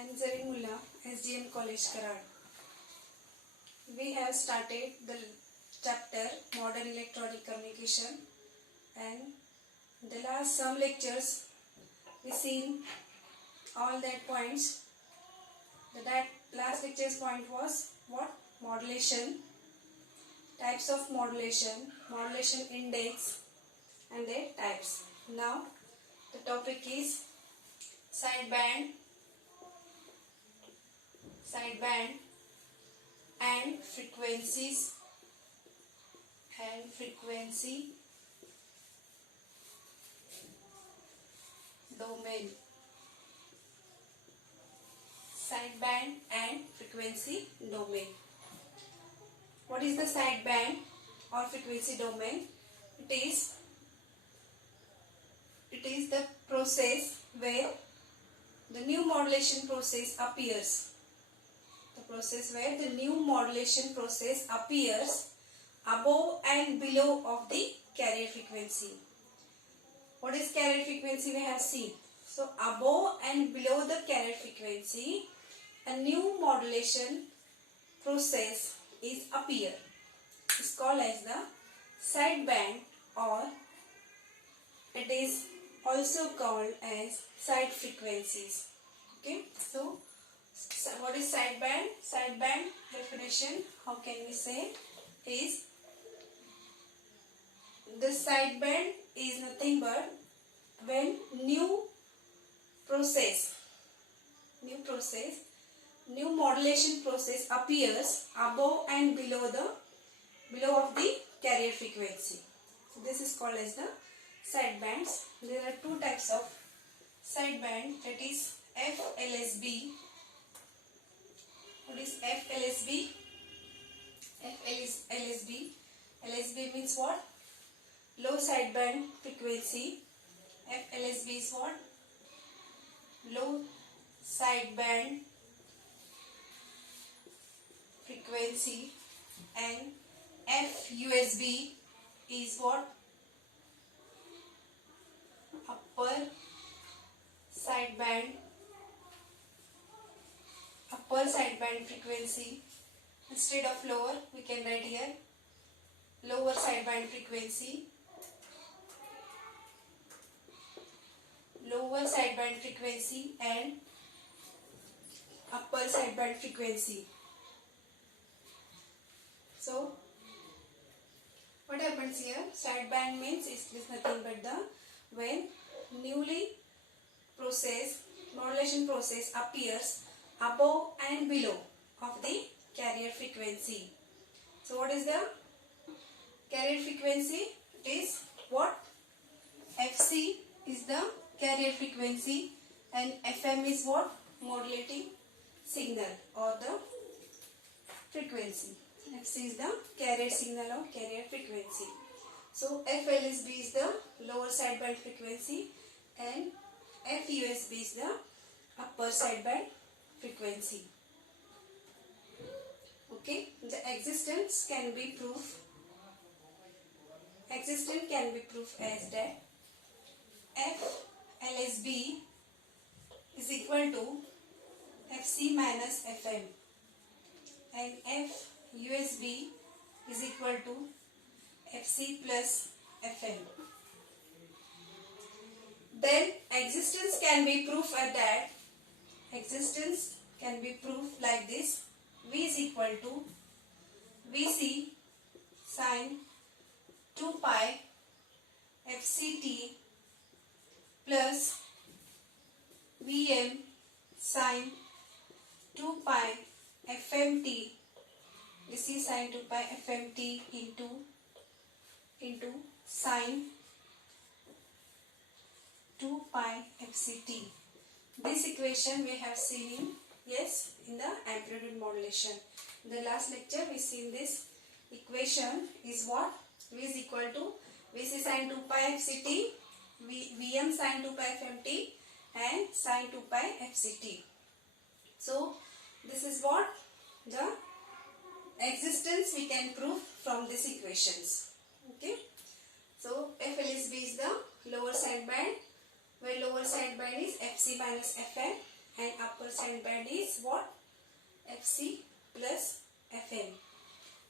and Zareen Mullah, SDM College, Karad. We have started the chapter Modern Electronic Communication, and the last some lectures we seen all that points. That last lecture's point was what? Modulation, types of modulation, modulation index and their types. Now the topic is sideband and frequencies and frequency domain. Sideband and frequency domain. What is the sideband or frequency domain? It is the process where the new modulation process appears. The process where the new modulation process appears above and below of the carrier frequency. What is carrier frequency? We have seen. So above and below the carrier frequency, a new modulation process is appear. It's called as the sideband, or it is also called as side frequencies. Okay, so what is sideband? Sideband definition, how can we say, is the sideband is nothing but when new modulation process appears above and below of the carrier frequency. So this is called as the sidebands. There are two types of sideband, that is FLSB. What is FLSB? LSB means what? Low sideband frequency. FLSB is what? Low sideband frequency. And FUSB is what? Upper sideband frequency. Instead of lower, we can write here lower sideband frequency, and upper sideband frequency. So what happens here? Sideband means it is nothing but the when newly modulation process appears above and below of the carrier frequency. So what is the carrier frequency? It is what? FC is the carrier frequency and FM is what? Modulating signal or the frequency. FC is the carrier signal or carrier frequency. So FLSB is the lower sideband frequency and FUSB is the upper sideband frequency. Okay, the existence can be proved as that FLSB is equal to FC minus FM and FUSB is equal to FC plus FM. Then existence can be proved like this. V is equal to Vc sin 2 pi FCT plus Vm sin 2 pi FMT. This is sin 2 pi FMT into sin 2 pi FCT. This equation we have seen in the amplitude modulation. In the last lecture we seen this equation is what? V is equal to Vc sin 2 pi FCT, Vm sin 2 pi FMT and sin 2 pi FCT. So this is what? The existence we can prove from these equations. Okay. So FLSB is the lower sideband, where lower sideband is FC minus FM and upper sideband is what? Fc plus Fm.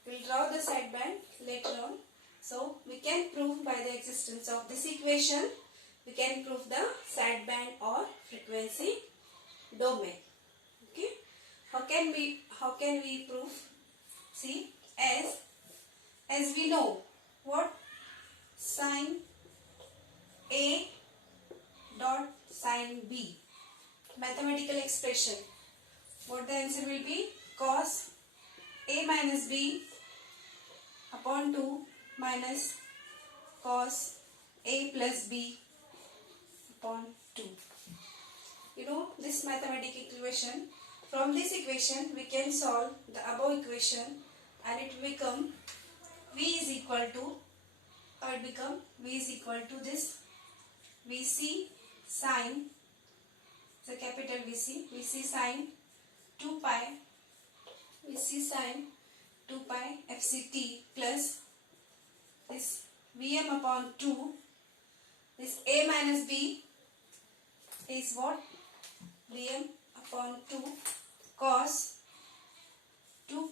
We will draw the sideband later on. So we can prove by the existence of this equation, we can prove the sideband or frequency domain. Okay. How can we prove? See, as we know what sine A dot sine B, mathematical expression, what the answer will be? Cos A minus B upon 2 minus cos A plus B upon 2. You know this mathematical equation. From this equation we can solve the above equation and it will become V is equal to, this Vc sine, the capital Vc sine 2 pi Fct plus this Vm upon 2, this A minus B is what? Vm upon 2 cos 2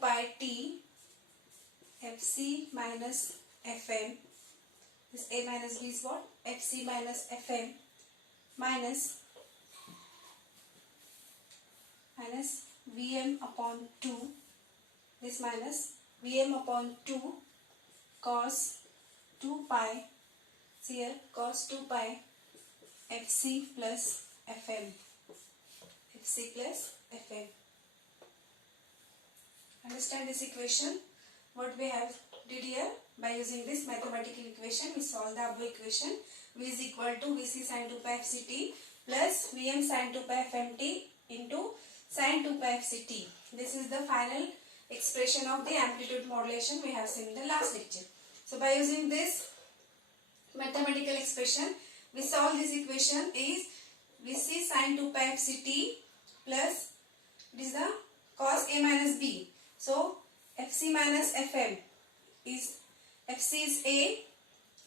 pi t Fc minus Fm. This A minus B is what? Fc minus Fm minus Vm upon 2. This minus Vm upon 2 cos 2 pi, here cos 2 pi Fc plus Fm. Understand this equation? What we have did here, by using this mathematical equation we solve the above equation. V is equal to Vc sin 2 pi Fct plus Vm sin 2 pi Fmt into sin 2 pi Fct. This is the final expression of the amplitude modulation we have seen in the last lecture. So by using this mathematical expression we solve this equation is Vc sin 2 pi Fct plus it is the cos A minus B. So Fc minus Fm is, Fc is A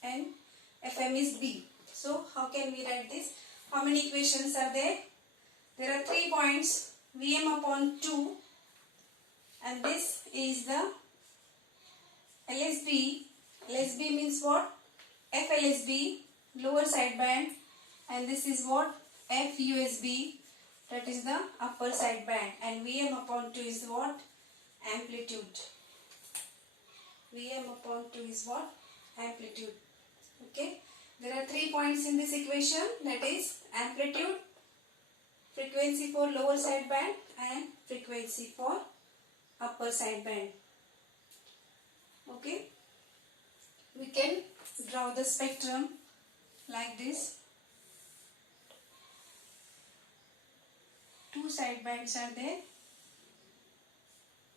and Fm is B. So how can we write this? How many equations are there? There are 3 points, Vm upon 2 and this is the LSB. LSB means what? FLSB, lower sideband, and this is what? FUSB, that is the upper sideband, and Vm upon 2 is what? Amplitude. Vm upon 2 is what? Amplitude. Okay. There are 3 points in this equation, that is amplitude, frequency for lower sideband and frequency for upper sideband. Okay. We can draw the spectrum like this. 2 sidebands are there.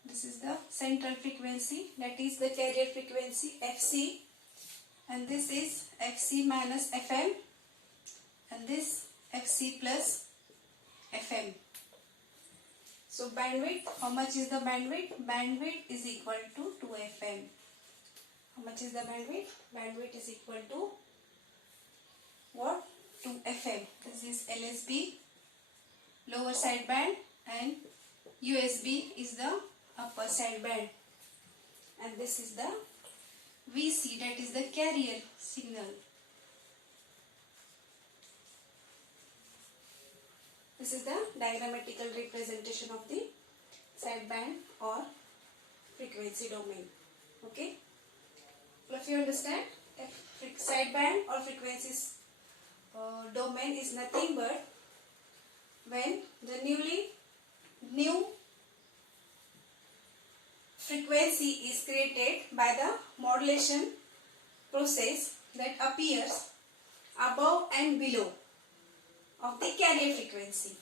This is the central frequency, that is the carrier frequency Fc, and this is Fc minus Fm, and this Fc plus Fm. So bandwidth, how much is the bandwidth? Bandwidth is equal to 2Fm. How much is the bandwidth? Bandwidth is equal to what? 2Fm. This is LSB, lower sideband, and USB is the upper sideband, and this is the Vc, that is the carrier signal. This is the diagrammatical representation of the sideband or frequency domain. Okay. So if you understand, sideband or frequencies domain is nothing but when the new frequency is created by the modulation process that appears above and below of the carrier frequency.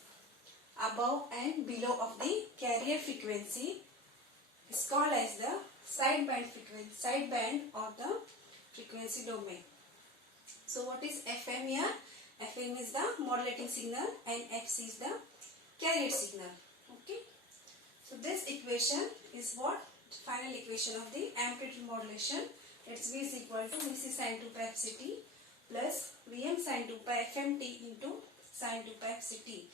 Above and below of the carrier frequency is called as the sideband frequency, sideband or the frequency domain. So what is FM here? FM is the modulating signal and FC is the carrier signal. Okay. So this equation is what? Final equation of the amplitude modulation. That's V is equal to Vc sin 2 pi Fct plus Vm sin 2 pi Fmt into sin 2 pi Fct.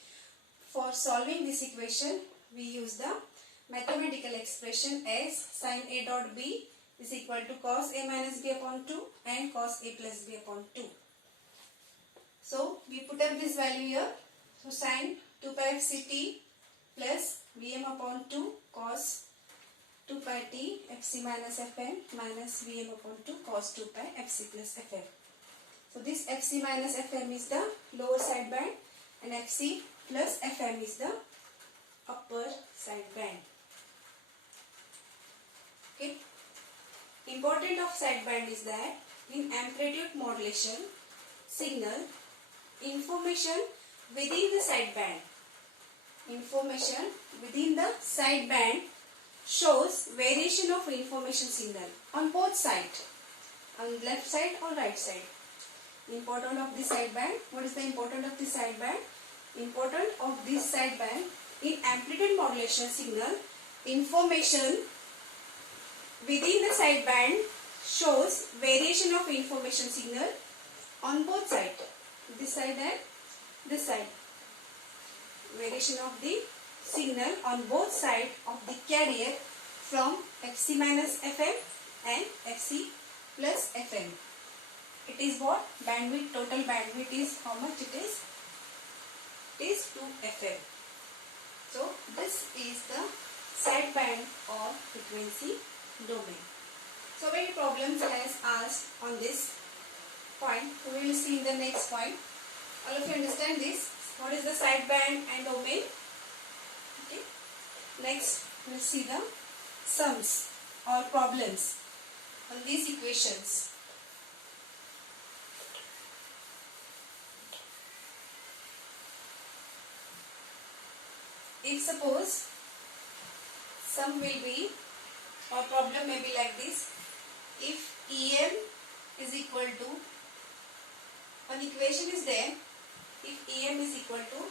For solving this equation, we use the mathematical expression as sin A dot B is equal to cos A minus B upon 2 and cos A plus B upon 2. So we put up this value here. So sin 2 pi Fct plus Vm upon 2 cos 2 pi t Fc minus Fm minus Vm upon 2 cos 2 pi Fc plus Fm. So this Fc minus Fm is the lower side band and Fc plus Fm is the upper side band. Okay. Important of side band is that in amplitude modulation signal, information within the side band shows variation of information signal on both sides, on left side or right side. Important of the side band. What is the important of the side band? Important of this side band in amplitude modulation signal, information within the side band shows variation of information signal on both sides, this side and this side. Variation of the signal on both sides of the carrier from Fc minus Fm and Fc plus Fm. It is what? Bandwidth, total bandwidth is how much it is? It is 2 Fm. So this is the side band or frequency domain. So many problems has asked on this point. We will see in the next point. All of you understand this? What is the side band and domain? Okay. Next, we will see the sums or problems on these equations. If suppose sum will be or problem may be like this. If Em is equal to, one equation is there, if Em is equal to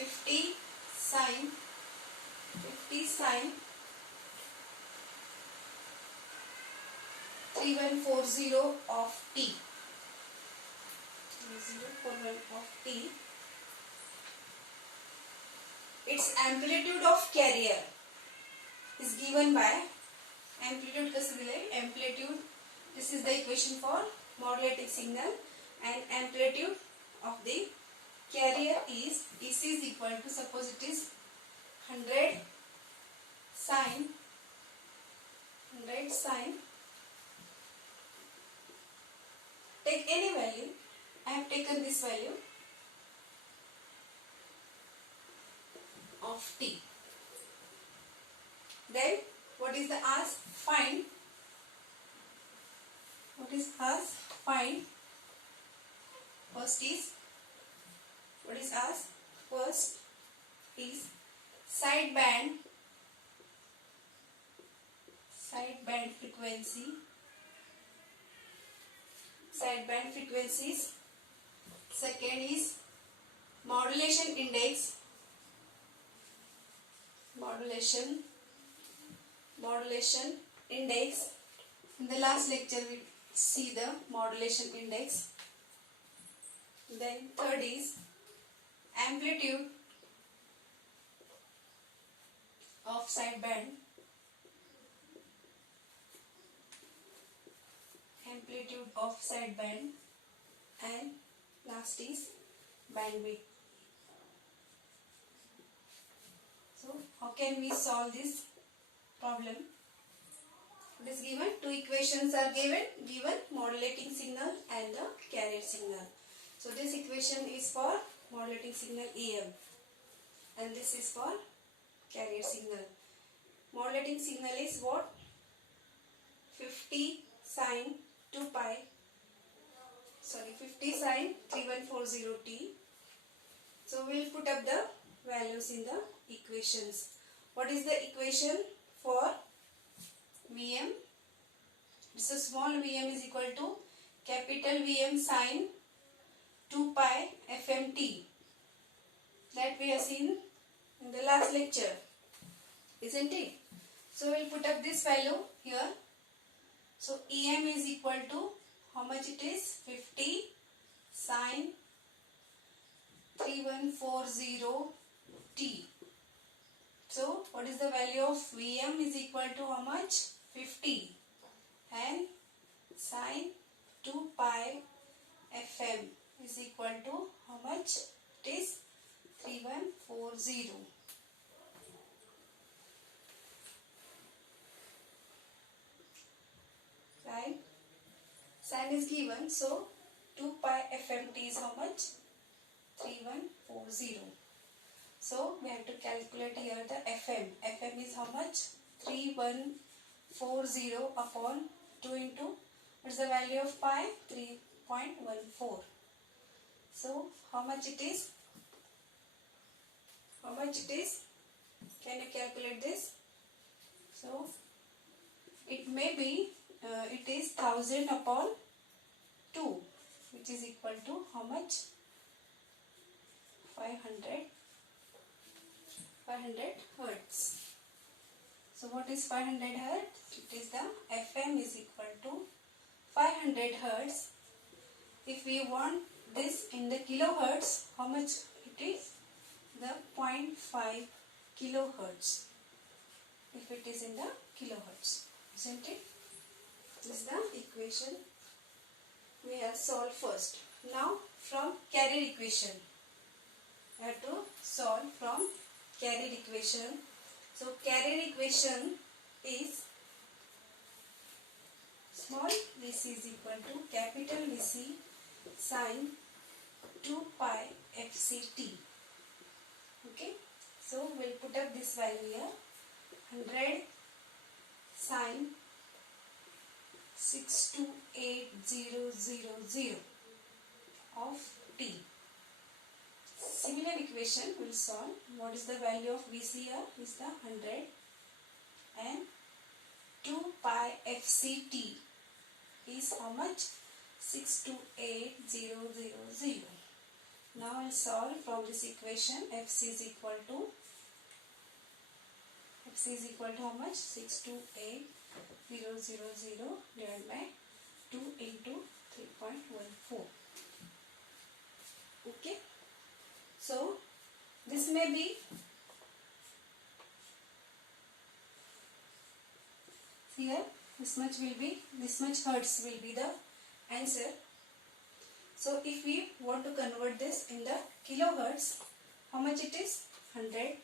50 sin 3140 of t, 3041 of t, its amplitude of carrier is given by amplitude. Amplitude, this is the equation for modulating signal, and amplitude of the carrier is EC is equal to, suppose it is 100 sin, take any value. I have taken this value of t. Then what is the ask? Find. What is asked? Find. First is, what is asked? First is side band frequency. Side band frequencies. Second is modulation index. Modulation index. In the last lecture we see the modulation index. Then third is amplitude of side band. And last is bandwidth. So how can we solve this problem? It is given, two equations are given modulating signal and the carrier signal. So this equation is for modulating signal Em and this is for carrier signal. Modulating signal is what? 50 sin 3140t. So we will put up the values in the equations. What is the equation for Vm? This is small Vm is equal to capital Vm sin 2 pi Fmt. That we have seen in the last lecture, isn't it? So we will put up this value here. So Em is equal to how much it is? 50 sine 3140 t. So what is the value of Vm is equal to how much? 50, and sine 2 pi Fm is equal to how much? It is 3140. Right? Sine is given, so 2 pi Fmt is how much? 3140. So we have to calculate here the Fm. Fm is how much? 3140 upon 2 into, what is the value of pi? 3.14. So how much it is? How much it is? Can you calculate this? So it may be, it is 1000 upon 2, which is equal to how much? 500 hertz. So what is 500 hertz? It is the Fm is equal to 500 hertz. If we want this in the kilohertz, how much it is? The 0.5 kilohertz. If it is in the kilohertz, isn't it? This is the equation we have solved first. Now from carrier equation, we have to solve from carrier equation. So carrier equation is small Vc is equal to capital Vc sine 2 pi Fct. Okay, so we'll put up this value here. 100 sine 628,000 of t. Similar equation will solve. What is the value of Vc here? Is the 100, and 2 pi Fct is how much? 628,000. Now I'll solve from this equation. Fc is equal to how much? 628,000 divided by 2 into 3.14. Okay. So this may be, here this much hertz will be the answer. So if we want to convert this in the kilohertz, how much it is? 100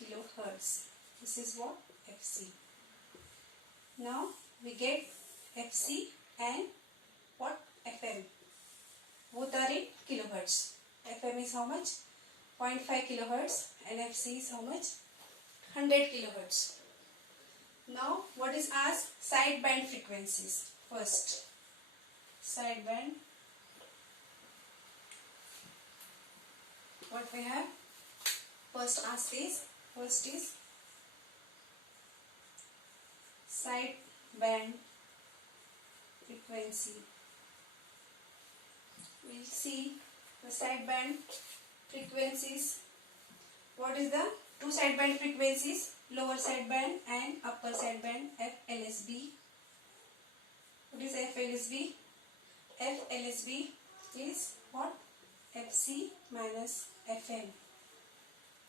kilohertz. This is what? Fc. Now we get Fc and what? Fm. Both are in kilohertz. Fm is how much? 0.5 kilohertz and Fc is how much? 100 kilohertz. Now what is asked? Sideband frequencies. First, sideband. What we have? First is sideband frequency. We'll see the sideband frequencies. What is the two sideband frequencies? Lower sideband and upper sideband, FLSB. What is FLSB? FLSB is what? Fc minus Fm.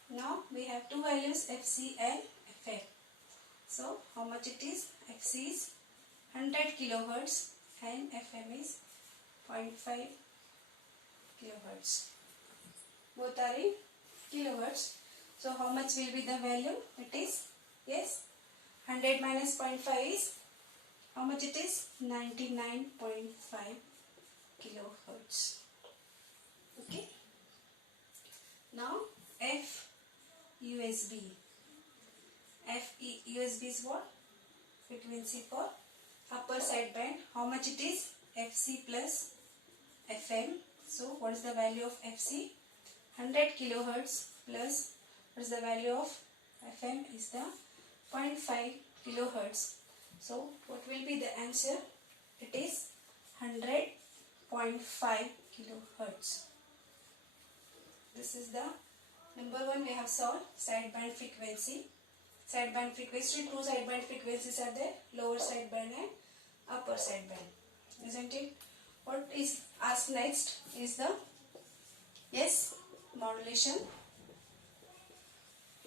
Now we have two values, Fc and Fm. So how much it is? Fc is 100 kilohertz and Fm is 0.5 kilohertz. Both are in kilohertz. So how much will be the value? It is, yes, 100 minus 0.5 is, how much it is? 99.5 kilohertz. Okay. Now FUSB. FUSB is what? Frequency for upper sideband. How much it is? Fc plus Fm. So what is the value of Fc? 100 kilohertz plus what is the value of Fm is the 0.5 kilohertz. So what will be the answer? It is 100.5 kilohertz. This is the number one we have solved, sideband frequency. Sideband frequency, two sideband frequencies are there, lower sideband and upper sideband. isn't it? What is asked next is the modulation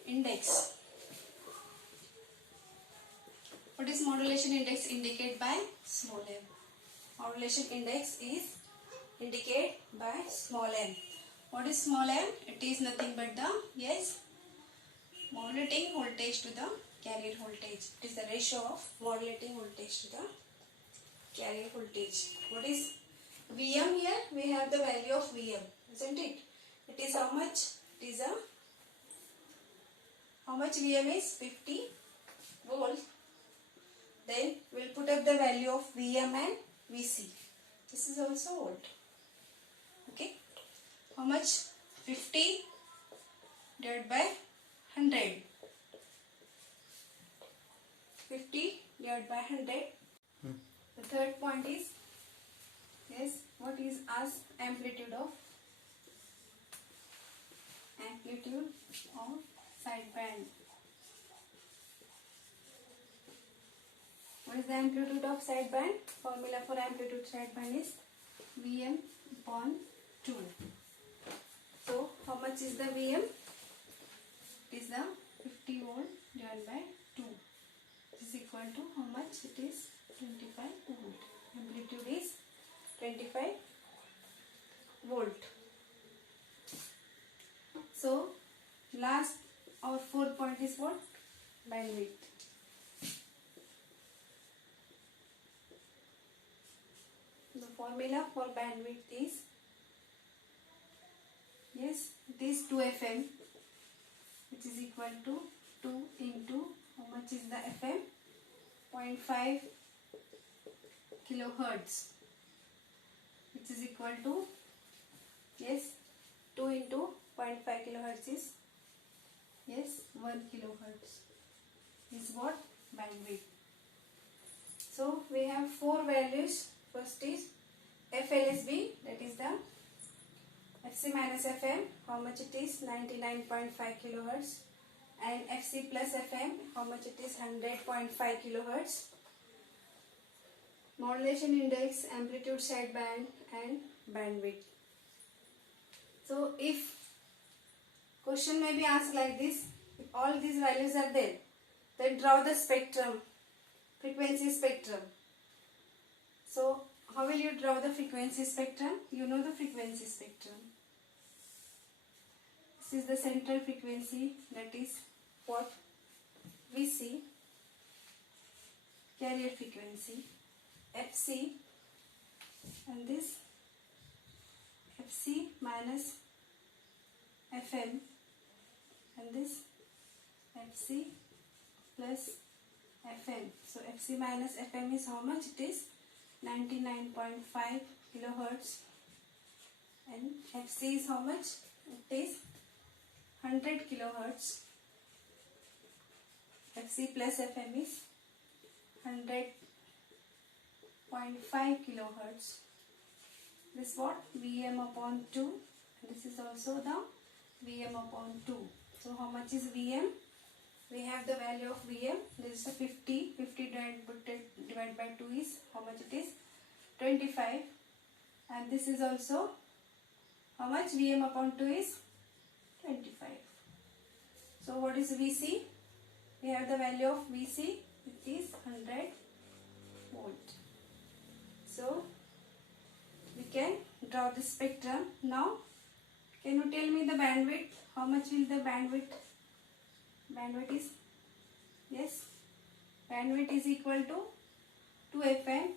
index. What is modulation index? Indicate by small m. Modulation index is indicated by small m. What is small m? It is nothing but the modulating voltage to the carrier voltage. It is the ratio of modulating voltage to the carrier voltage. What is Vm here? We have the value of Vm, isn't it? It is how much? It is how much Vm is? 50 volt. Then we will put up the value of Vm and Vc. This is also volt. Okay. How much? 50 divided by 100. 50 divided by 100. The third point is what is as amplitude of sideband. What is the amplitude of sideband? Formula for amplitude sideband is Vm upon 2. So how much is the Vm? It is the 50 volt divided by 2. This is equal to how much? It is 25 volt. Amplitude is 25 volt. So last our fourth point is what? Bandwidth. The formula for bandwidth is it is 2 FM, which is equal to 2 into how much is the FM? 0.5 kilohertz, which is equal to 2 into 0.5 kilohertz is 1 kilohertz is what? Bandwidth. So we have 4 values. First is FLSB, that is the FC minus FM, how much it is? 99.5 kilohertz, and FC plus FM, how much it is? 100.5 kilohertz. Modulation index, amplitude sideband, and bandwidth. So if question may be asked like this, if all these values are there, then draw the spectrum, frequency spectrum. So how will you draw the frequency spectrum? You know the frequency spectrum. This is the central frequency, that is what? Vc, carrier frequency, Fc, and this Fc minus Fm, and this Fc plus Fm. So Fc minus Fm is how much? It is 99.5 kilohertz, and Fc is how much? It is 100 kilohertz. Fc plus Fm is 100.5 kilohertz. This what? Vm upon 2. This is also the Vm upon 2. So how much is Vm? We have the value of Vm. This is the 50. 50 divided by 2 is how much it is? 25. And this is also how much? Vm upon 2 is 25. So what is Vc? We have the value of Vc. It is 100 volt. So we can draw the spectrum. Now can you tell me the bandwidth? How much will the bandwidth? Bandwidth is bandwidth is equal to 2 FM.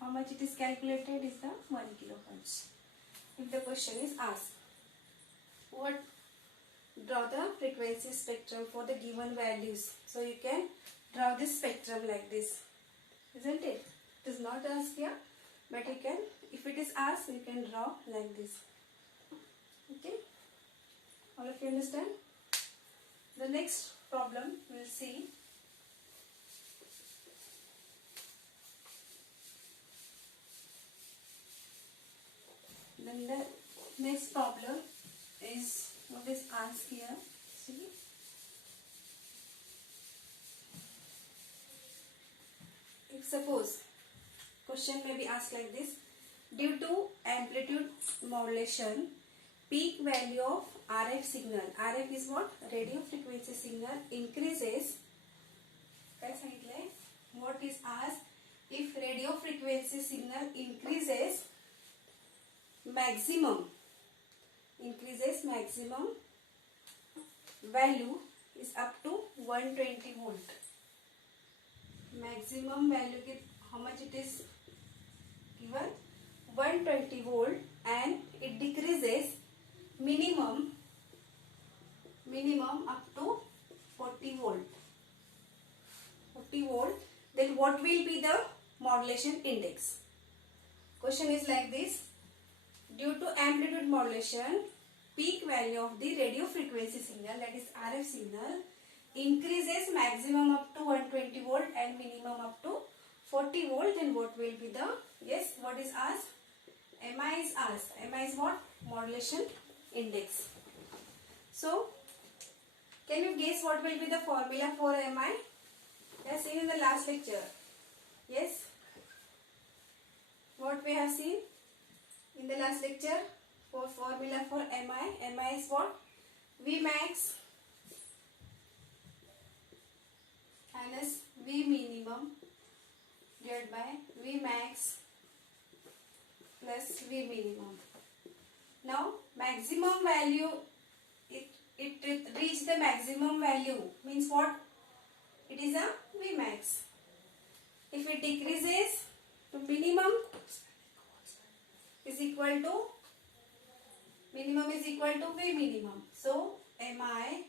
How much it is calculated is the 1 kilohertz. If the question is asked, what? Draw the frequency spectrum for the given values. So you can draw this spectrum like this, isn't it? It is not asked here, but you can, if it is asked, you can draw like this. Okay? All of you understand? The next problem we will see. Then the next problem is what is asked here. See, if suppose Question may be asked like this. Due to amplitude modulation, peak value of RF signal, RF is what? Radio frequency signal increases. काय सांगितलंय? What is asked? If radio frequency signal increases maximum value is up to 120 volt. Maximum value, how much it is given? 120 volt, and it decreases minimum up to 40 volt. 40 volt, then what will be the modulation index? Question is like this. Due to amplitude modulation, peak value of the radio frequency signal, that is RF signal, increases maximum up to 120 volt and minimum up to 40 volt. Then what will be the, yes, what is asked? MI is asked. MI is what? Modulation index. So, can you guess what will be the formula for MI? We have seen in the last lecture. Yes? What we have seen in the last lecture for formula for MI? MI is what? Vmax minus V minimum divided by Vmax plus V minimum. Now maximum value, it reached the maximum value, means what? It is a Vmax. If it decreases to minimum is equal to V minimum. So MI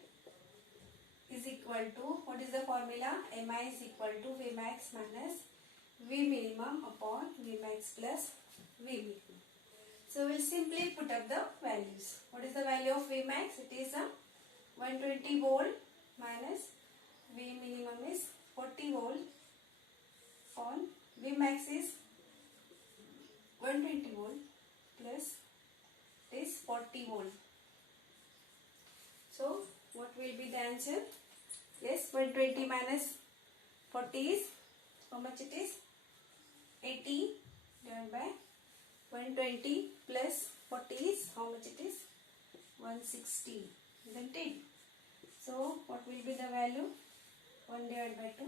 is equal to, what is the formula? MI is equal to Vmax minus V minimum upon Vmax plus V minimum. So we'll simply put up the values. What is the value of Vmax? It is a 120 volt minus V minimum is 40 volt upon Vmax is 120 volt plus this 40 volt. So what will be the answer? Yes, 120 minus 40 is, how much it is? 80 divided by 120 plus 40 is, how much it is? 160, isn't it? So what will be the value? 1 divided by 2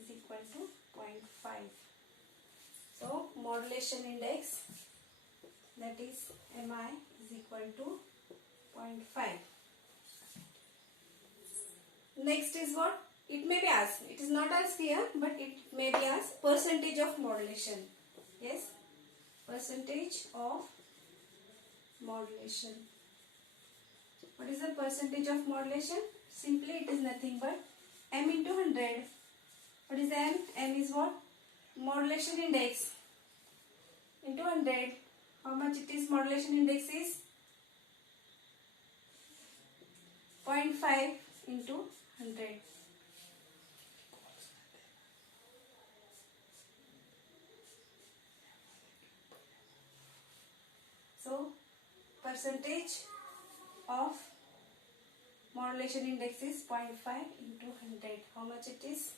is equal to 0.5. So modulation index, that is MI, is equal to 0.5. Next is what? It may be asked. It is not asked here, but it may be asked percentage of modulation. Yes, percentage of modulation. What is the percentage of modulation? Simply it is nothing but M into 100. What is M? M is what? Modulation index into 100. How much it is? Modulation index is 0.5 into 100. So percentage of modulation index is 0.5 into 100. How much it is?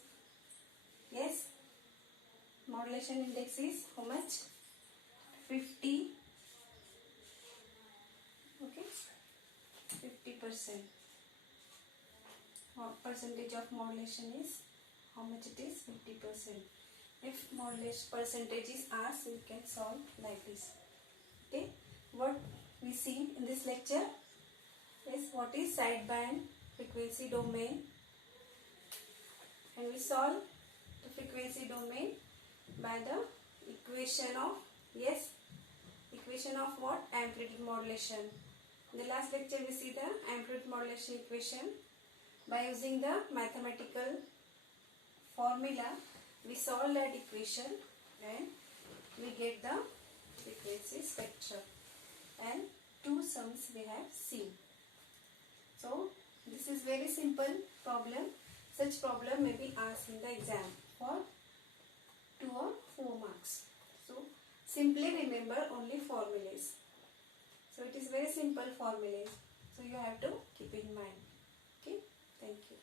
Yes, modulation index is how much? 50. Okay, 50%. Percentage of modulation is, how much it is? 50%. If modulation percentage is asked, we can solve like this. Okay, what we see in this lecture is what is sideband frequency domain, and we solve the frequency domain by the equation of, yes, equation of what? Amplitude modulation. In the last lecture we see the amplitude modulation equation. By using the mathematical formula, we solve that equation and we get the frequency spectrum, and two sums we have seen. So this is very simple problem. Such problem may be asked in the exam for 2 or 4 marks. So simply remember only formulas. So it is very simple formulas. So you have to keep in mind. Okay. Thank you.